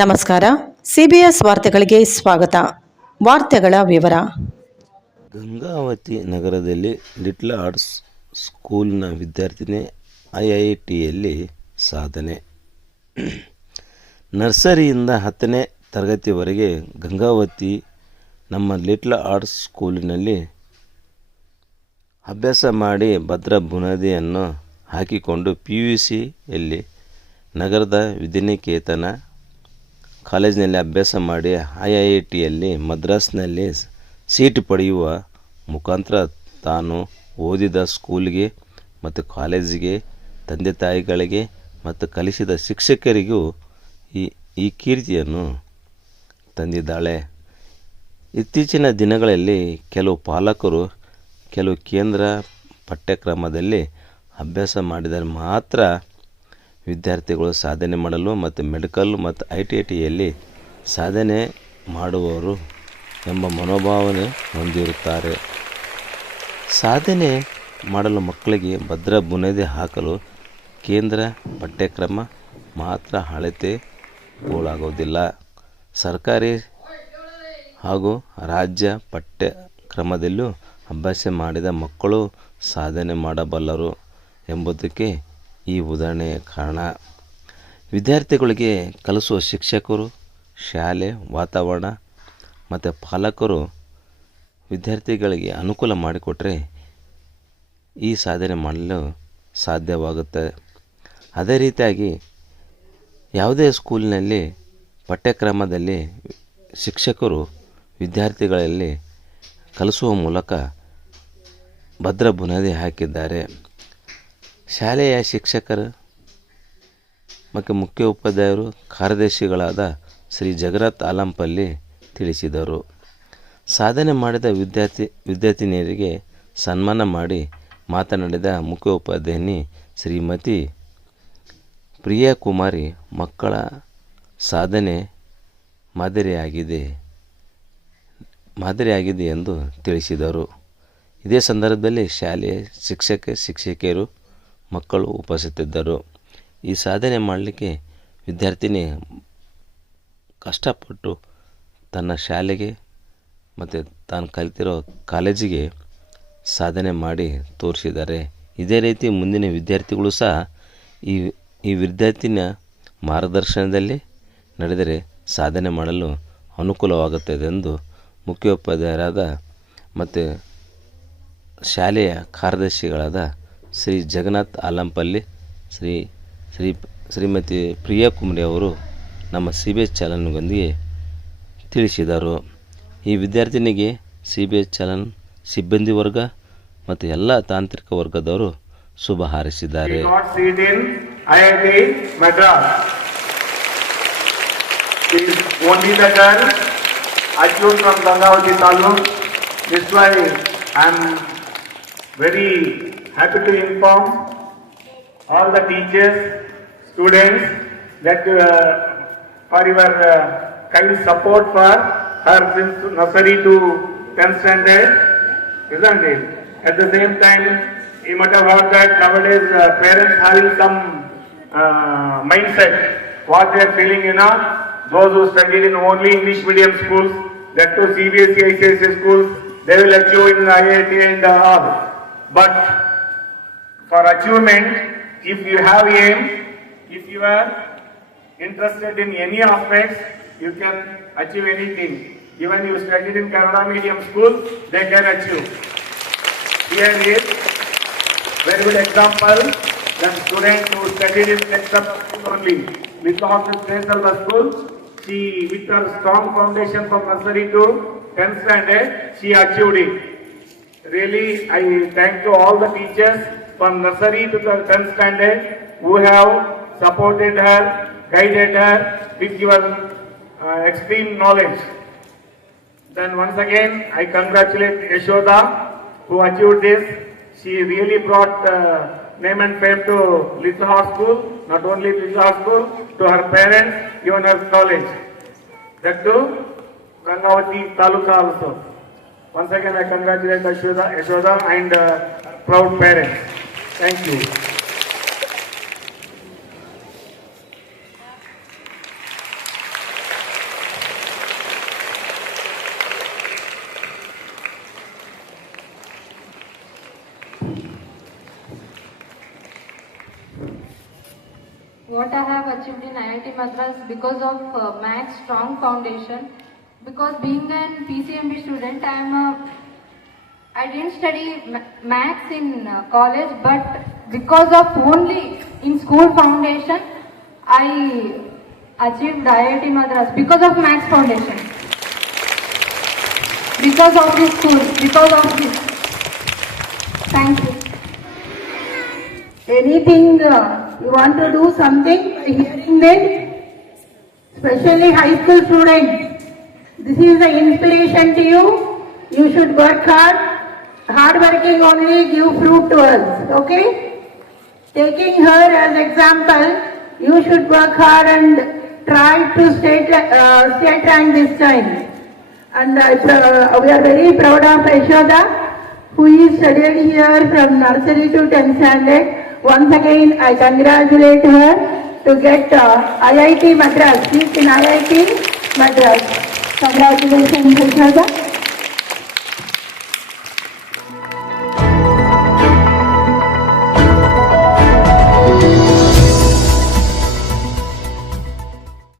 ನಮಸ್ಕಾರ. CBS ವಾರ್ತೆಗಳಿಗೆ ಸ್ವಾಗತ. ವಾರ್ತೆಗಳ ವಿವರ. ಗಂಗಾವತಿ ನಗರದಲ್ಲಿ ಲಿಟ್ಲ್ ಆರ್ಟ್ಸ್ ಸ್ಕೂಲ್ನ ವಿದ್ಯಾರ್ಥಿನಿ IITಯಲ್ಲಿ ಸಾಧನೆ. ನರ್ಸರಿಯಿಂದ 10ನೇ ತರಗತಿವರೆಗೆ ಗಂಗಾವತಿ ನಮ್ಮ ಲಿಟ್ಲ್ ಆರ್ಟ್ಸ್ ಸ್ಕೂಲಿನಲ್ಲಿ ಅಭ್ಯಾಸ ಮಾಡಿ ಭದ್ರ ಬುನಾದಿಯನ್ನು ಹಾಕಿಕೊಂಡು PUCಯಲ್ಲಿ ನಗರದ ವಿದ್ಯಾನಿಕೇತನ ಕಾಲೇಜಿನಲ್ಲಿ ಅಭ್ಯಾಸ ಮಾಡಿ IITಯಲ್ಲಿ ಮದ್ರಾಸ್ನಲ್ಲಿ ಸೀಟ್ ಪಡೆಯುವ ಮುಖಾಂತರ ತಾನು ಓದಿದ ಸ್ಕೂಲಿಗೆ ಮತ್ತು ಕಾಲೇಜಿಗೆ, ತಂದೆ ತಾಯಿಗಳಿಗೆ ಮತ್ತು ಕಲಿಸಿದ ಶಿಕ್ಷಕರಿಗೂ ಈ ಕೀರ್ತಿಯನ್ನು ತಂದಿದ್ದಾಳೆ. ಇತ್ತೀಚಿನ ದಿನಗಳಲ್ಲಿ ಕೆಲವು ಪಾಲಕರು ಕೆಲವು ಕೇಂದ್ರ ಪಠ್ಯಕ್ರಮದಲ್ಲಿ ಅಭ್ಯಾಸ ಮಾಡಿದರೆ ಮಾತ್ರ ವಿದ್ಯಾರ್ಥಿಗಳು ಸಾಧನೆ ಮಾಡಲು ಮತ್ತು ಮೆಡಿಕಲ್ ಮತ್ತು IITಯಲ್ಲಿ ಸಾಧನೆ ಮಾಡುವರು ಎಂಬ ಮನೋಭಾವನೆ ಹೊಂದಿರುತ್ತಾರೆ. ಸಾಧನೆ ಮಾಡಲು ಮಕ್ಕಳಿಗೆ ಭದ್ರ ಬುನಾದಿ ಹಾಕಲು ಕೇಂದ್ರ ಪಠ್ಯಕ್ರಮ ಮಾತ್ರ ಅಳತೆ ಗೋಳಾಗುವುದಿಲ್ಲ. ಸರ್ಕಾರಿ ಹಾಗೂ ರಾಜ್ಯ ಪಠ್ಯಕ್ರಮದಲ್ಲೂ ಅಭ್ಯಾಸ ಮಾಡಿದ ಮಕ್ಕಳು ಸಾಧನೆ ಮಾಡಬಲ್ಲರು ಎಂಬುದಕ್ಕೆ ಈ ಉದಾಹರಣೆಯ ಕಾರಣ. ವಿದ್ಯಾರ್ಥಿಗಳಿಗೆ ಕಲಿಸುವ ಶಿಕ್ಷಕರು, ಶಾಲೆ ವಾತಾವರಣ ಮತ್ತು ಪಾಲಕರು ವಿದ್ಯಾರ್ಥಿಗಳಿಗೆ ಅನುಕೂಲ ಮಾಡಿಕೊಟ್ಟರೆ ಈ ಸಾಧನೆ ಮಾಡಲು ಸಾಧ್ಯವಾಗುತ್ತೆ. ಅದೇ ರೀತಿಯಾಗಿ ಯಾವುದೇ ಸ್ಕೂಲಿನಲ್ಲಿ ಪಠ್ಯಕ್ರಮದಲ್ಲಿ ಶಿಕ್ಷಕರು ವಿದ್ಯಾರ್ಥಿಗಳಲ್ಲಿ ಕಲಿಸುವ ಮೂಲಕ ಭದ್ರ ಬುನಾದಿ ಹಾಕಿದ್ದಾರೆ. ಶಾಲೆಯ ಶಿಕ್ಷಕರು ಮತ್ತು ಮುಖ್ಯ ಉಪಾಧ್ಯಾಯರು, ಕಾರ್ಯದರ್ಶಿಗಳಾದ ಶ್ರೀ ಜಗನ್ನಾಥ್ ಆಲಂಪಲ್ಲಿ ತಿಳಿಸಿದರು. ಸಾಧನೆ ಮಾಡಿದ ವಿದ್ಯಾರ್ಥಿನಿಯರಿಗೆ ಸನ್ಮಾನ ಮಾಡಿ ಮಾತನಾಡಿದ ಮುಖ್ಯ ಉಪಾಧ್ಯಾಯಿನಿ ಶ್ರೀಮತಿ ಪ್ರಿಯಾಕುಮಾರಿ, ಮಕ್ಕಳ ಸಾಧನೆ ಮಾದರಿಯಾಗಿದೆ ಎಂದು ತಿಳಿಸಿದರು. ಇದೇ ಸಂದರ್ಭದಲ್ಲಿ ಶಾಲೆಯ ಶಿಕ್ಷಕಿಯರು, ಮಕ್ಕಳು ಉಪಸ್ಥಿತರಿದ್ದರು. ಈ ಸಾಧನೆ ಮಾಡಲಿಕ್ಕೆ ವಿದ್ಯಾರ್ಥಿನಿ ಕಷ್ಟಪಟ್ಟು ತನ್ನ ಶಾಲೆಗೆ ಮತ್ತು ತಾನು ಕಲಿತಿರೋ ಕಾಲೇಜಿಗೆ ಸಾಧನೆ ಮಾಡಿ ತೋರಿಸಿದ್ದಾರೆ. ಇದೇ ರೀತಿ ಮುಂದಿನ ವಿದ್ಯಾರ್ಥಿಗಳು ಸಹ ಈ ವಿದ್ಯಾರ್ಥಿನಿಯ ಮಾರ್ಗದರ್ಶನದಲ್ಲಿ ನಡೆದರೆ ಸಾಧನೆ ಮಾಡಲು ಅನುಕೂಲವಾಗುತ್ತದೆ ಎಂದು ಮುಖ್ಯೋಪಾಧ್ಯಾಯರಾದ ಮತ್ತು ಶಾಲೆಯ ಕಾರ್ಯದರ್ಶಿಗಳಾದ ಶ್ರೀ ಜಗನ್ನಾಥ್ ಆಲಂಪಲ್ಲಿ ಶ್ರೀಮತಿ ಪ್ರಿಯಾಕುಮಾರಿ ಅವರು ನಮ್ಮ CBS ಚಾನಲ್ನೊಂದಿಗೆ ತಿಳಿಸಿದರು. ಈ ವಿದ್ಯಾರ್ಥಿನಿಗೆ CBS ಚಾನಲ್ ಸಿಬ್ಬಂದಿ ವರ್ಗ ಮತ್ತು ಎಲ್ಲ ತಾಂತ್ರಿಕ ವರ್ಗದವರು ಶುಭ ಹಾರೈಸಿದ್ದಾರೆ. Happy to inform all the teachers, students that for your kind support for her since nursery to 10th standard, isn't it? At the same time, you might have heard that nowadays parents having some mindset, what they are feeling, those who studied in only English medium schools, that to CBSE, ICSE schools, they will achieve in IIT and all. But for achievement, if you have aim, if you are interested in any aspects, you can achieve anything. Even you studied in Kannada medium school, they can achieve. Here is very good example. The student who studied in Texas only, with the state syllabus school, she with her strong foundation from nursery to 10th standard, she achieved it. Really, I thank to all the teachers from nursery to the 10th standard who have supported her, guided her with your extreme knowledge. Then once again, I congratulate Yashoda who achieved this. She really brought name and fame to Little House School, not only Little House School, to her parents, given her knowledge. That too, Gangavati Taluka also. Once again, I congratulate Yashoda and proud parents. Thank you. what I have achieved in IIT Madras because of Maths strong foundation. Because being an PCMB student, I didn't study Maths in college, but because of only in school foundation, I achieved IIT Madras because of Maths foundation. Because of this school, because of this. Thank you. Anything you want to do something, hearing them, especially high school students. This is the inspiration to you. You should work hard. Hard working only give fruit to us. Okay? Taking her as example, you should work hard and try to state rank this time. And we are very proud of Yashoda, who is studied here from nursery to 10th standard. Once again, I congratulate her to get IIT Madras. She is in IIT Madras. Congratulations, Yashoda.